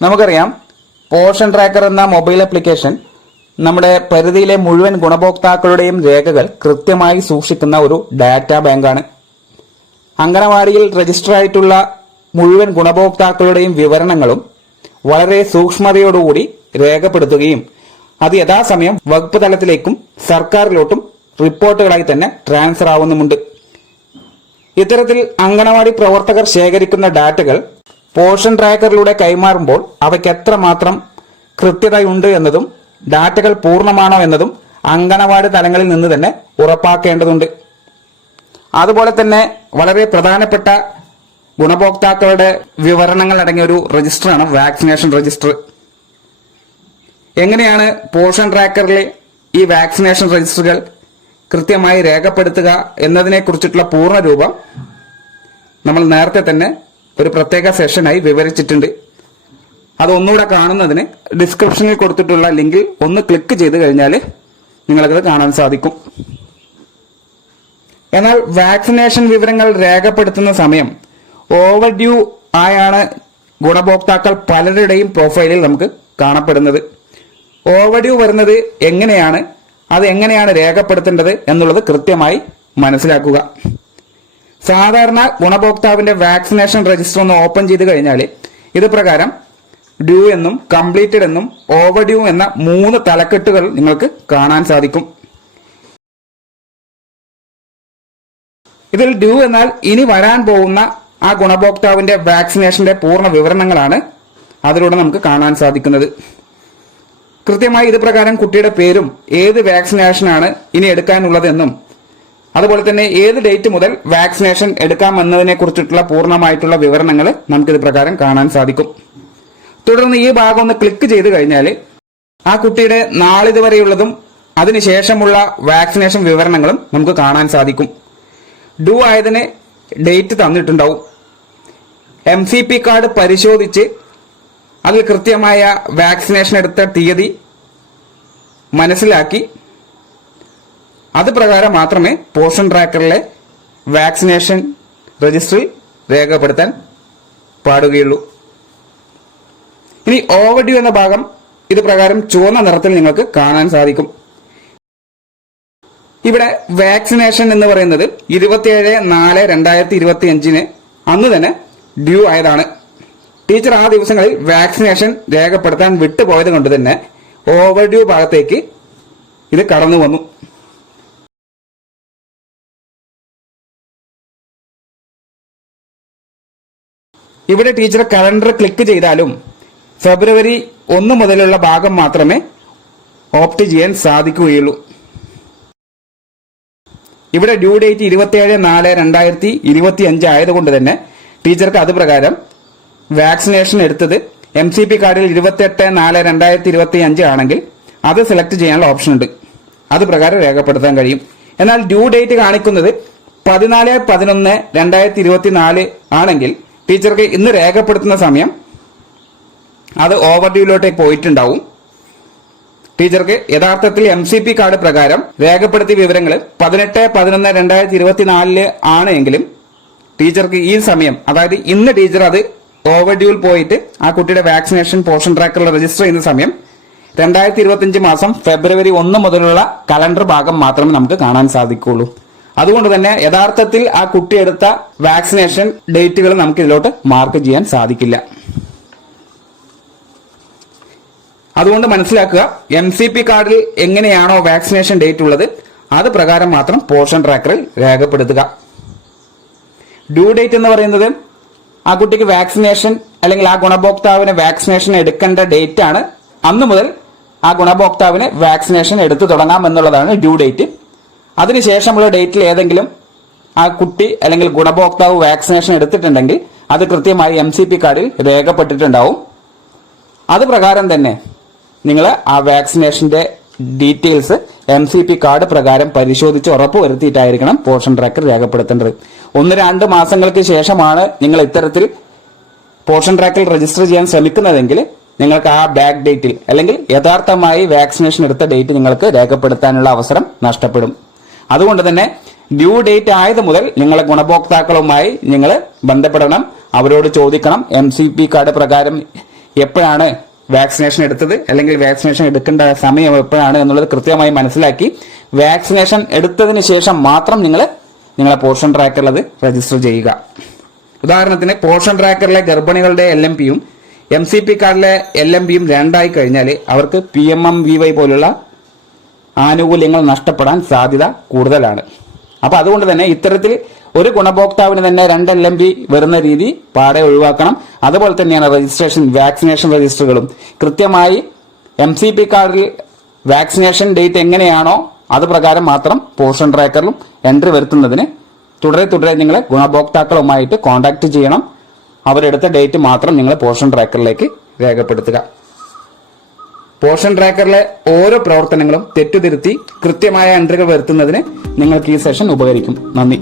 നമുക്കറിയാം പോഷൻ ട്രാക്കർ എന്ന mobile application നമ്മുടെ പരിധിയിലെ മുഴുവൻ ഗുണഭോക്താക്കളുടെയും രേഖകൾ കൃത്യമായി സൂക്ഷിക്കുന്ന ഒരു ഡാറ്റാ ബാങ്കാണ്. അങ്കണവാടിയിൽ രജിസ്റ്റർ ആയിട്ടുള്ള മുഴുവൻ ഗുണഭോക്താക്കളുടെയും വിവരണങ്ങളും വളരെ സൂക്ഷ്മതയോടുകൂടി രേഖപ്പെടുത്തുകയും അത് യഥാസമയം വകുപ്പ് തലത്തിലേക്കും സർക്കാരിലോട്ടും റിപ്പോർട്ടുകളായി തന്നെ ട്രാൻസ്ഫർ ആവുന്നുമുണ്ട്. ഇത്തരത്തിൽ അങ്കണവാടി പ്രവർത്തകർ ശേഖരിക്കുന്ന ഡാറ്റകൾ പോഷൻ ട്രാക്കറിലൂടെ കൈമാറുമ്പോൾ അവയ്ക്ക് എത്രമാത്രം കൃത്യതയുണ്ട് എന്നതും ഡാറ്റകൾ പൂർണമാണോ എന്നതും അങ്കണവാടി തലങ്ങളിൽ നിന്ന് തന്നെ ഉറപ്പാക്കേണ്ടതുണ്ട്. അതുപോലെ തന്നെ വളരെ പ്രധാനപ്പെട്ട ഗുണഭോക്താക്കളുടെ വിവരണങ്ങൾ അടങ്ങിയ ഒരു രജിസ്റ്ററാണ് വാക്സിനേഷൻ രജിസ്റ്റർ. എങ്ങനെയാണ് പോർഷൻ ട്രാക്കറിലെ ഈ വാക്സിനേഷൻ രജിസ്റ്ററുകൾ കൃത്യമായി രേഖപ്പെടുത്തുക എന്നതിനെ കുറിച്ചിട്ടുള്ള പൂർണ രൂപം നമ്മൾ നേരത്തെ തന്നെ ഒരു പ്രത്യേക സെഷനായി വിവരിച്ചിട്ടുണ്ട്. അത് ഒന്നുകൂടെ കാണുന്നതിന് ഡിസ്ക്രിപ്ഷനിൽ കൊടുത്തിട്ടുള്ള ലിങ്കിൽ ഒന്ന് ക്ലിക്ക് ചെയ്ത് കഴിഞ്ഞാൽ നിങ്ങൾക്കത് കാണാൻ സാധിക്കും. എന്നാൽ വാക്സിനേഷൻ വിവരങ്ങൾ രേഖപ്പെടുത്തുന്ന സമയം ഓവർ ഡ്യൂ ആയാണ് ഗുണഭോക്താക്കൾ പലരുടെയും പ്രൊഫൈലിൽ നമുക്ക് കാണപ്പെടുന്നത്. ഓവർ ഡ്യൂ വരുന്നത് എങ്ങനെയാണ് അത് എങ്ങനെയാണ് രേഖപ്പെടുത്തേണ്ടത് എന്നുള്ളത് കൃത്യമായി മനസ്സിലാക്കുക. സാധാരണ ഗുണഭോക്താവിന്റെ വാക്സിനേഷൻ രജിസ്റ്റർ ഒന്ന് ഓപ്പൺ ചെയ്ത് കഴിഞ്ഞാൽ ഇത് പ്രകാരം ഡ്യൂ എന്നും കംപ്ലീറ്റഡ് എന്നും ഓവർ ഡ്യൂ എന്ന മൂന്ന് തലക്കെട്ടുകൾ നിങ്ങൾക്ക് കാണാൻ സാധിക്കും. ഇതിൽ ഡ്യൂ എന്നാൽ ഇനി വരാൻ പോകുന്ന ആ ഗുണഭോക്താവിന്റെ വാക്സിനേഷന്റെ പൂർണ വിവരണങ്ങളാണ് അതിലൂടെ നമുക്ക് കാണാൻ സാധിക്കുന്നത്. കൃത്യമായി ഇത് പ്രകാരം കുട്ടിയുടെ പേരും ഏത് വാക്സിനേഷനാണ് ഇനി എടുക്കാനുള്ളതെന്നും അതുപോലെ തന്നെ ഏത് ഡേറ്റ് മുതൽ വാക്സിനേഷൻ എടുക്കാമെന്നതിനെ കുറിച്ചിട്ടുള്ള പൂർണമായിട്ടുള്ള വിവരണങ്ങൾ നമുക്കിത് പ്രകാരം കാണാൻ സാധിക്കും. തുടർന്ന് ഈ ഭാഗം ഒന്ന് ക്ലിക്ക് ചെയ്ത് കഴിഞ്ഞാൽ ആ കുട്ടിയുടെ നാളിതുവരെയുള്ളതും അതിനുശേഷമുള്ള വാക്സിനേഷൻ വിവരണങ്ങളും നമുക്ക് കാണാൻ സാധിക്കും. ഡു ആയതിന് ഡേറ്റ് തന്നിട്ടുണ്ടാവും. എം സി പി കാർഡ് പരിശോധിച്ച് അതിൽ കൃത്യമായ വാക്സിനേഷൻ എടുത്ത തീയതി മനസ്സിലാക്കി അത് പ്രകാരം മാത്രമേ പോഷൻ ട്രാക്കറിലെ വാക്സിനേഷൻ രജിസ്റ്ററിൽ രേഖപ്പെടുത്താൻ പാടുകയുള്ളൂ. ഇനി ഓവർഡ്യൂ എന്ന ഭാഗം ഇത് പ്രകാരം ചുവന്ന നിറത്തിൽ നിങ്ങൾക്ക് കാണാൻ സാധിക്കും. ഇവിടെ വാക്സിനേഷൻ എന്ന് പറയുന്നത് ഇരുപത്തിയേഴ് നാല് രണ്ടായിരത്തി ഇരുപത്തി അഞ്ചിന് അന്ന് തന്നെ ഡ്യൂ ആയതാണ്. ടീച്ചർ ആ ദിവസങ്ങളിൽ വാക്സിനേഷൻ രേഖപ്പെടുത്താൻ വിട്ടുപോയത് കൊണ്ട് തന്നെ ഓവർ ഡ്യൂ ഭാഗത്തേക്ക് ഇത് കടന്നു വന്നു. ഇവിടെ ടീച്ചർ കലണ്ടർ ക്ലിക്ക് ചെയ്താലും ഫെബ്രുവരി ഒന്ന് മുതലുള്ള ഭാഗം മാത്രമേ ഓപ്റ്റ് ചെയ്യാൻ സാധിക്കുകയുള്ളൂ. ഇവിടെ ഡ്യൂ ഡേറ്റ് ഇരുപത്തിയേഴ് നാല് രണ്ടായിരത്തി ഇരുപത്തി അഞ്ച് ആയതുകൊണ്ട് തന്നെ ടീച്ചർക്ക് അത് പ്രകാരം വാക്സിനേഷൻ എടുത്തത് എം സി പി കാർഡിൽ ഇരുപത്തിയെട്ട് നാല് രണ്ടായിരത്തി ഇരുപത്തി അഞ്ച് ആണെങ്കിൽ അത് സെലക്ട് ചെയ്യാനുള്ള ഓപ്ഷൻ ഉണ്ട്. അത് പ്രകാരം രേഖപ്പെടുത്താൻ കഴിയും. എന്നാൽ ഡ്യൂ ഡേറ്റ് കാണിക്കുന്നത് പതിനാല് പതിനൊന്ന് രണ്ടായിരത്തി ഇരുപത്തി നാല് ആണെങ്കിൽ ടീച്ചർക്ക് ഇന്ന് രേഖപ്പെടുത്തുന്ന സമയം അത് ഓവർ ഡ്യൂലോട്ടേക്ക് പോയിട്ടുണ്ടാവും. ടീച്ചർക്ക് യഥാർത്ഥത്തിൽ എം സി പി കാർഡ് പ്രകാരം രേഖപ്പെടുത്തിയ വിവരങ്ങൾ പതിനെട്ട് പതിനൊന്ന് രണ്ടായിരത്തി ഇരുപത്തിനാലിൽ ആണ് എങ്കിലും ടീച്ചർക്ക് ഈ സമയം അതായത് ഇന്ന് ടീച്ചർ അത് ഓവർ ഡ്യൂൽ പോയിട്ട് ആ കുട്ടിയുടെ വാക്സിനേഷൻ പോർഷൻ ട്രാക്കറിൽ രജിസ്റ്റർ ചെയ്യുന്ന സമയം രണ്ടായിരത്തി ഇരുപത്തിയഞ്ച് മാസം ഫെബ്രുവരി ഒന്ന് മുതലുള്ള കലണ്ടർ ഭാഗം മാത്രമേ നമുക്ക് കാണാൻ സാധിക്കുള്ളൂ അതുകൊണ്ട് തന്നെ യഥാർത്ഥത്തിൽ ആ കുട്ടി എടുത്ത വാക്സിനേഷൻ ഡേറ്റുകൾ നമുക്ക് ഇതിലോട്ട് മാർക്ക് ചെയ്യാൻ സാധിക്കില്ല. അതുകൊണ്ട് മനസ്സിലാക്കുക എം സി പി കാർഡിൽ എങ്ങനെയാണോ വാക്സിനേഷൻ ഡേറ്റ് ഉള്ളത് അത് പ്രകാരം മാത്രം പോർഷൻ ട്രാക്കറിൽ രേഖപ്പെടുത്തുക. ഡ്യൂ ഡേറ്റ് എന്ന് പറയുന്നത് ആ കുട്ടിക്ക് വാക്സിനേഷൻ അല്ലെങ്കിൽ ആ ഗുണഭോക്താവിന് വാക്സിനേഷൻ എടുക്കേണ്ട ഡേറ്റ് ആണ്. അന്ന് മുതൽ ആ ഗുണഭോക്താവിന് വാക്സിനേഷൻ എടുത്തു തുടങ്ങാം എന്നുള്ളതാണ് ഡ്യൂ ഡേറ്റ്. അതിനുശേഷമുള്ള ഡേറ്റിൽ ഏതെങ്കിലും ആ കുട്ടി അല്ലെങ്കിൽ ഗുണഭോക്താവ് വാക്സിനേഷൻ എടുത്തിട്ടുണ്ടെങ്കിൽ അത് കൃത്യമായി എം സി പി കാർഡിൽ രേഖപ്പെട്ടിട്ടുണ്ടാവും. അത് പ്രകാരം തന്നെ നിങ്ങൾ ആ വാക്സിനേഷന്റെ details M C P card പ്രകാരം പരിശോധിച്ച് ഉറപ്പ് വരുത്തിയിട്ടായിരിക്കണം പോഷൻ ട്രാക്കർ രേഖപ്പെടുത്തേണ്ടത്. ഒന്ന് രണ്ട് മാസങ്ങൾക്ക് ശേഷമാണ് നിങ്ങൾ ഇത്തരത്തിൽ പോഷൻ ട്രാക്കിൽ രജിസ്റ്റർ ചെയ്യാൻ ശ്രമിക്കുന്നതെങ്കിൽ നിങ്ങൾക്ക് ആ ബാക്ക് ഡേറ്റിൽ അല്ലെങ്കിൽ യഥാർത്ഥമായി വാക്സിനേഷൻ എടുത്ത ഡേറ്റ് നിങ്ങൾക്ക് രേഖപ്പെടുത്താനുള്ള അവസരം നഷ്ടപ്പെടും. അതുകൊണ്ട് തന്നെ ഡ്യൂ ഡേറ്റ് ആയത് മുതൽ നിങ്ങളെ ഗുണഭോക്താക്കളുമായി നിങ്ങൾ ബന്ധപ്പെടണം. അവരോട് ചോദിക്കണം. എം സി പി കാർഡ് പ്രകാരം എപ്പോഴാണ് വാക്സിനേഷൻ എടുത്തത്? അല്ലെങ്കിൽ വാക്സിനേഷൻ എടുക്കേണ്ട സമയം എപ്പോഴാണ് എന്നുള്ളത് കൃത്യമായി മനസ്സിലാക്കി വാക്സിനേഷൻ എടുത്തതിന് ശേഷം മാത്രം നിങ്ങൾ നിങ്ങളെ പോർഷൻ ട്രാക്കറിൽ അത് രജിസ്റ്റർ ചെയ്യുക. ഉദാഹരണത്തിന് പോർഷൻ ട്രാക്കറിലെ ഗർഭിണികളുടെ എൽ എം പിയും എം സി പി കാർഡിലെ എൽ എം പിയും രണ്ടായി കഴിഞ്ഞാൽ അവർക്ക് P M M V Y പോലുള്ള ആനുകൂല്യങ്ങൾ നഷ്ടപ്പെടാൻ സാധ്യത കൂടുതലാണ്. അപ്പോൾ അതുകൊണ്ട് തന്നെ ഇത്തരത്തിൽ ഒരു ഗുണഭോക്താവിന് തന്നെ രണ്ട് എൽ എം പി വരുന്ന രീതി പാടെ ഒഴിവാക്കണം. അതുപോലെ തന്നെയാണ് രജിസ്ട്രേഷൻ വാക്സിനേഷൻ രജിസ്റ്ററുകളും കൃത്യമായി എം സി പി കാർഡിൽ വാക്സിനേഷൻ ഡേറ്റ് എങ്ങനെയാണോ അത് പ്രകാരം മാത്രം പോഷൻ ട്രാക്കറിലും എൻട്രി വരുത്തുന്നതിന് തുടരെ തുടരെ നിങ്ങൾ ഗുണഭോക്താക്കളുമായിട്ട് കോൺടാക്ട് ചെയ്യണം. അവരെടുത്ത ഡേറ്റ് മാത്രം നിങ്ങൾ പോഷൻ ട്രാക്കറിലേക്ക് രേഖപ്പെടുത്തുക. പോർഷൻ ട്രാക്കറിലെ ഓരോ പ്രവർത്തനങ്ങളും തെറ്റുതിരുത്തി കൃത്യമായ എൻട്രികൾ വരുത്തുന്നതിന് നിങ്ങൾക്ക് ഈ സെഷൻ ഉപകരിക്കും. നന്ദി.